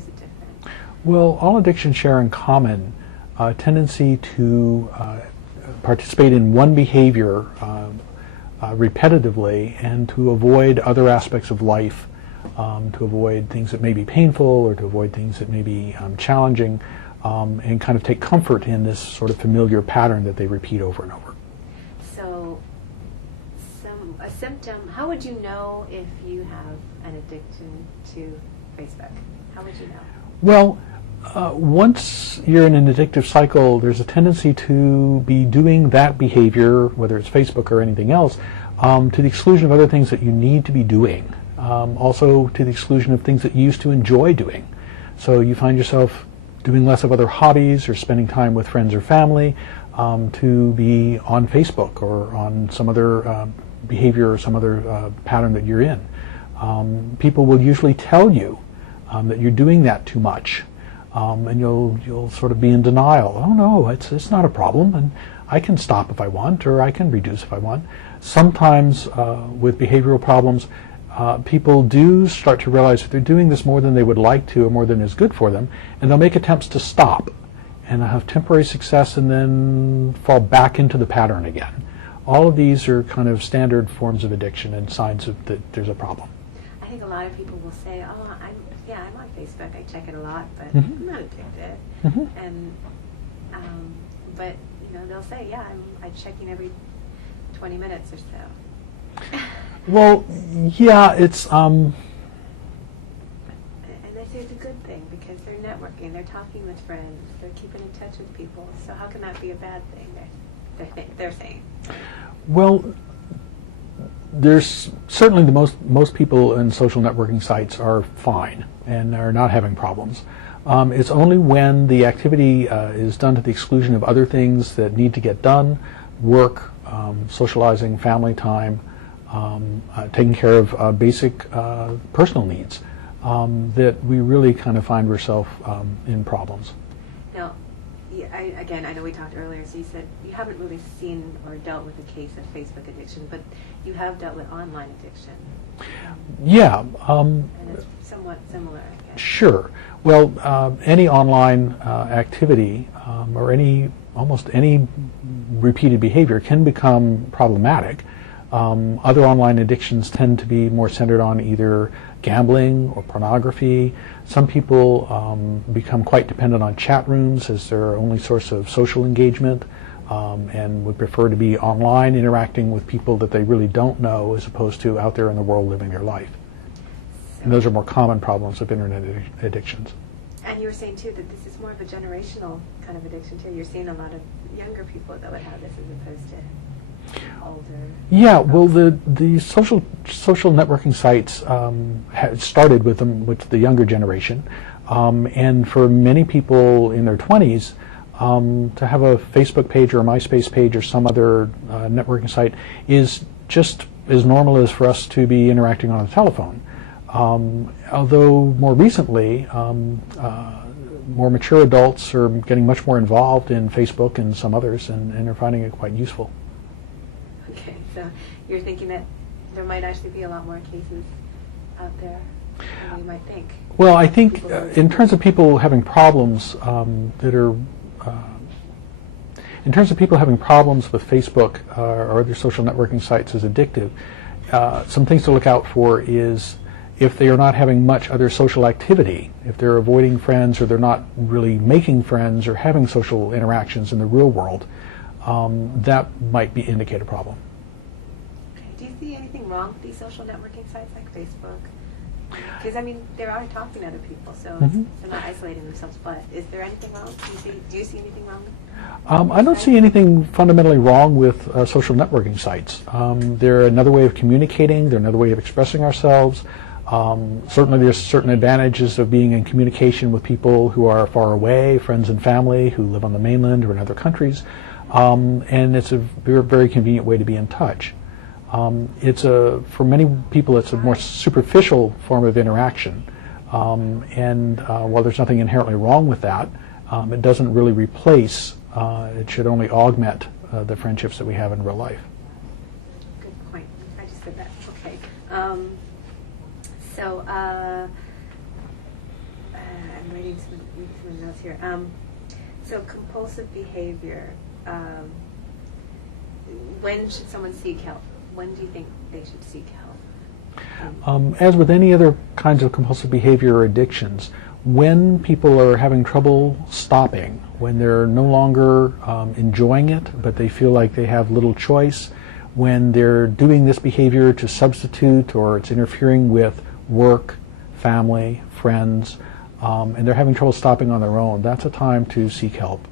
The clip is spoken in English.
is it different? Well, all addictions share in common a tendency to participate in one behavior repetitively and to avoid other aspects of life, to avoid things that may be painful or to avoid things that may be challenging, and kind of take comfort in this sort of familiar pattern that they repeat over and over. So, a symptom, how would you know if you have an addiction to Facebook? How would you know? Well, once you're in an addictive cycle, there's a tendency to be doing that behavior, whether it's Facebook or anything else, to the exclusion of other things that you need to be doing. Also to the exclusion of things that you used to enjoy doing. So you find yourself doing less of other hobbies or spending time with friends or family to be on Facebook or on some other behavior or some other pattern that you're in. People will usually tell you that you're doing that too much. And you'll sort of be in denial. Oh no, it's not a problem, and I can stop if I want, or I can reduce if I want. Sometimes with behavioral problems, people do start to realize that they're doing this more than they would like to, or more than is good for them, and they'll make attempts to stop, and they'll have temporary success, and then fall back into the pattern again. All of these are kind of standard forms of addiction and signs that there's a problem. I think a lot of people will say, "Oh, I'm on Facebook. I check it a lot, but Mm-hmm. I'm not addicted." Mm-hmm. And but they'll say, "Yeah, I'm checking every 20 minutes or so." Well, yeah, it's And they say it's a good thing because they're networking, they're talking with friends, they're keeping in touch with people. So how can that be a bad thing? They're saying. well. There's certainly most people in social networking sites are fine and are not having problems. It's only when the activity is done to the exclusion of other things that need to get done, work, socializing, family time, taking care of basic personal needs, that we really kind of find ourselves in problems. Now, I know we talked earlier, so you said you haven't really seen or dealt with a case of Facebook addiction, but you have dealt with online addiction. Yeah. And it's somewhat similar, I guess. Sure. Well, any online activity or almost any repeated behavior can become problematic. Other online addictions tend to be more centered on either gambling or pornography. Some people become quite dependent on chat rooms as their only source of social engagement, and would prefer to be online interacting with people that they really don't know as opposed to out there in the world living their life. And those are more common problems of internet addictions. And you were saying too that this is more of a generational kind of addiction too. You're seeing a lot of younger people that would have this as opposed to older. Yeah, well, the social networking sites had started with the younger generation, and for many people in their 20s, to have a Facebook page or a MySpace page or some other networking site is just as normal as for us to be interacting on a telephone. Although more recently, more mature adults are getting much more involved in Facebook and some others, and are finding it quite useful. Okay, so you're thinking that there might actually be a lot more cases out there than you might think. Well, I think in terms of people having problems in terms of people having problems with Facebook or other social networking sites as addictive, some things to look out for is if they are not having much other social activity, if they're avoiding friends or they're not really making friends or having social interactions in the real world, that might indicate a problem. Okay. Do you see anything wrong with these social networking sites like Facebook? Because, I mean, they are talking to other people, so they're not isolating themselves. But is there anything wrong? Do you see anything wrong? I don't see anything fundamentally wrong with social networking sites. They're another way of communicating. They're another way of expressing ourselves. Certainly there's certain advantages of being in communication with people who are far away, friends and family who live on the mainland or in other countries. And it's a very, very convenient way to be in touch. For many people, it's a more superficial form of interaction. And while there's nothing inherently wrong with that, it doesn't really replace, it should only augment the friendships that we have in real life. Good point. I just said that. Okay. reading some notes here. So compulsive behavior. When should someone seek help? When do you think they should seek help? As with any other kinds of compulsive behavior or addictions, when people are having trouble stopping, when they're no longer enjoying it, but they feel like they have little choice, when they're doing this behavior to substitute or it's interfering with work, family, friends, and they're having trouble stopping on their own, that's a time to seek help.